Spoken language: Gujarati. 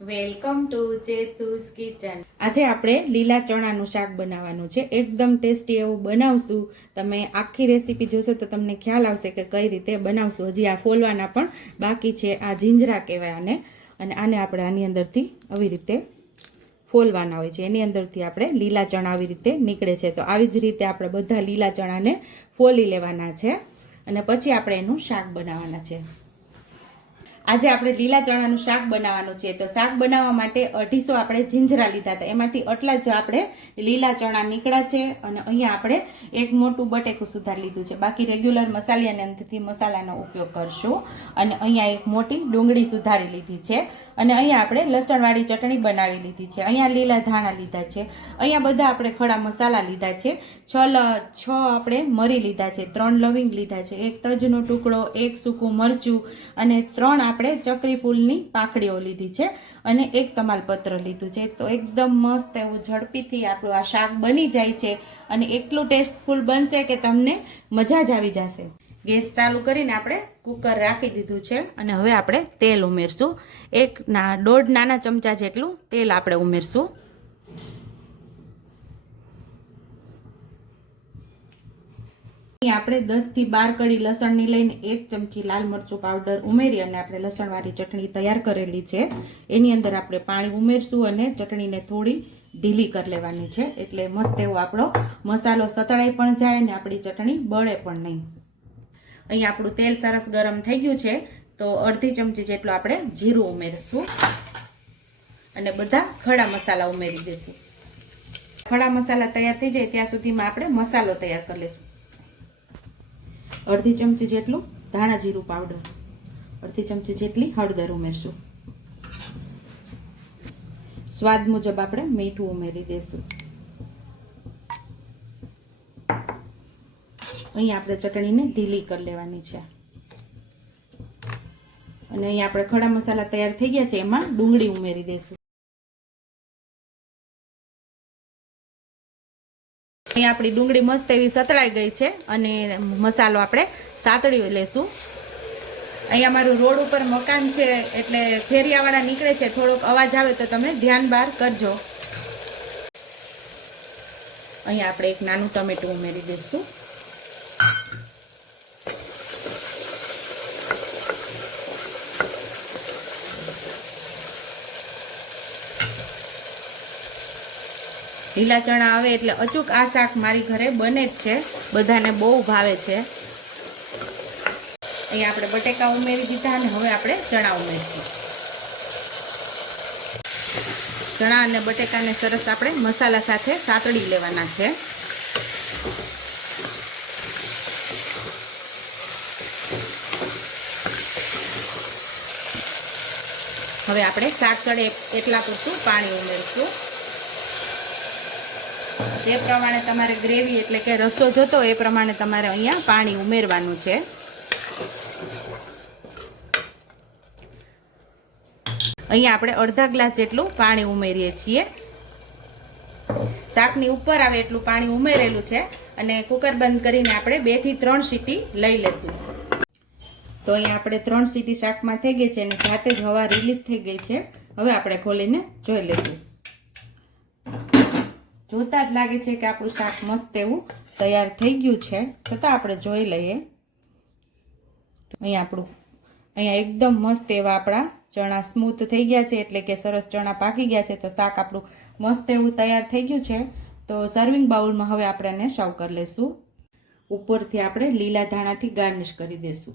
Welcome to ચેતુસ kitchen. આજે આપણે લીલા ચણાનું શાક બનાવવાનું છે. એકદમ ટેસ્ટી એવું બનાવશું. તમે આખી રેસીપી જોશો તો તમને ખ્યાલ આવશે કે કઈ રીતે બનાવશું. હજી આ ફોલવાના પણ બાકી છે આ જીંજરા કહેવાય આને. અને આને આપણે આની અંદરથી આવી રીતે ફોલવાના હોય છે. એની અંદરથી આપણે લીલા ચણા આવી રીતે નીકળે છે. તો આવી જ રીતે આપણે બધા લીલા ચણાને ફોલી લેવાના છે. અને પછી આપણે એનું શાક બનાવવાના છે. આજે આપણે લીલા ચણાનું શાક બનાવવાનું છે. તો શાક બનાવવા માટે અઢીસો આપણે જીંજરા લીધા હતા. એમાંથી આટલા જ આપણે લીલા ચણા નીકળ્યા છે અને અહીંયા આપણે એક મોટું બટેકું સુધાર લીધું છે. બાકી રેગ્યુલર મસાલિયાની અંદરથી મસાલાનો ઉપયોગ કરશું. અને અહીંયા એક મોટી ડુંગળી સુધારી લીધી છે. અને અહીંયા આપણે લસણવાળી ચટણી બનાવી લીધી છે. અહીંયા લીલા ધાણા લીધા છે. અહીંયા બધા આપણે ખડા મસાલા લીધા છે. છ લ, છ આપણે મરી લીધા છે. ત્રણ લવિંગ લીધા છે. એક તજનો ટુકડો, એક સૂકું મરચું અને ત્રણ આપણે ચક્રી ફૂલની પાંખડીઓ લીધી છે અને એક તમાલપત્ર લીધું છે. તો એકદમ મસ્ત એવું ઝડપીથી આપણું આ શાક બની જાય છે અને એટલું ટેસ્ટફુલ બનશે કે તમને મજા જ આવી જશે. ગેસ ચાલુ કરીને આપણે કુકર રાખી દીધું છે અને હવે આપણે તેલ ઉમેરશું. એક ના દોઢ નાના ચમચા જેટલું તેલ આપણે ઉમેરશું. આપણે દસથી બાર કડી લસણની લઈને એક ચમચી લાલ મરચું પાવડર ઉમેરી અને આપણે લસણવાળી ચટણી તૈયાર કરેલી છે. એની અંદર આપણે પાણી ઉમેરશું અને ચટણીને થોડી ઢીલી કરી લેવાની છે. એટલે મસ્ત એવો આપણો મસાલો સતળાઈ પણ જાય અને આપણી ચટણી બળે પણ નહીં. અહીં આપણું તેલ સરસ ગરમ થઈ ગયું છે. તો અડધી ચમચી જેટલું આપણે જીરું ઉમેરશું. અને બધા ખડા મસાલા ઉમેરી દઈશું. ખડા મસાલા તૈયાર થઈ જાય ત્યાં સુધીમાં આપણે મસાલો તૈયાર કરી લઈશું. અડધી ચમચી જેટલું ધાણા જીરું પાવડર. અડધી ચમચી જેટલી હળદર ઉમેરશું. સ્વાદ મુજબ આપણે મીઠું ઉમેરી દઈશું અહીં આપણે ચટણીને ઢીલી કરી લેવાની છે. અને અહીં આપણે ખડા મસાલા તૈયાર થઈ ગયા છે, એમાં ડુંગળી ઉમેરી દઈશું અહીં આપણી ડુંગળી મસ્ત એવી સતળાઈ ગઈ છે અને મસાલો આપણે સાતળી લેશું. અહીંયા મારું રોડ ઉપર મકાન છે એટલે ફેરિયાવાળા નીકળે છે, થોડોક અવાજ આવે તો તમે ધ્યાન બહાર કરજો. અહીંયા આપણે એક નાનું ટમેટું ઉમેરી દઈશું લીલા ચણા આવે એટલે અચૂક આ શાક મારી ઘરે બને જ છે. બધાને બહુ ભાવે છે. અહીંયા આપણે બટેકા ઉમેરી દીધા અને હવે આપણે ચણા ઉમેરીશું. ચણા અને બટેકાને સરસ આપણે મસાલા સાથે સાતળી લેવાના છે. હવે આપણે શાક ચડે એટલા પૂરતું પાણી ઉમેરીશું. જે પ્રમાણે તમારે ગ્રેવી એટલે કે રસો જોતો એ પ્રમાણે તમારે અહીંયા પાણી ઉમેરવાનું છે. અહીંયા આપણે અડધા ગ્લાસ જેટલું પાણી ઉમેરીએ છીએ. શાકની ઉપર આવે એટલું પાણી ઉમેરેલું છે અને કુકર બંધ કરીને આપણે બેથી ત્રણ સીટી લઈ લેશું. તો અહીંયા આપણે ત્રણ સીટી શાકમાં થઈ ગઈ છે અને જાતે જ હવા રિલીઝ થઈ ગઈ છે. હવે આપણે ખોલીને જોઈ લઈશું જોતા જ લાગે છે કે આપણું શાક મસ્ત એવું તૈયાર થઈ ગયું છે. છતાં આપણે જોઈ લઈએ. અહીંયા આપણું, અહીંયા એકદમ મસ્ત એવા આપણા ચણા સ્મૂથ થઈ ગયા છે. એટલે કે સરસ ચણા પાકી ગયા છે. તો શાક આપણું મસ્ત એવું તૈયાર થઈ ગયું છે. તો સર્વિંગ બાઉલમાં હવે આપણે એને સર્વ કરી લઈશું ઉપરથી આપણે લીલા ધાણાથી ગાર્નિશ કરી દઈશું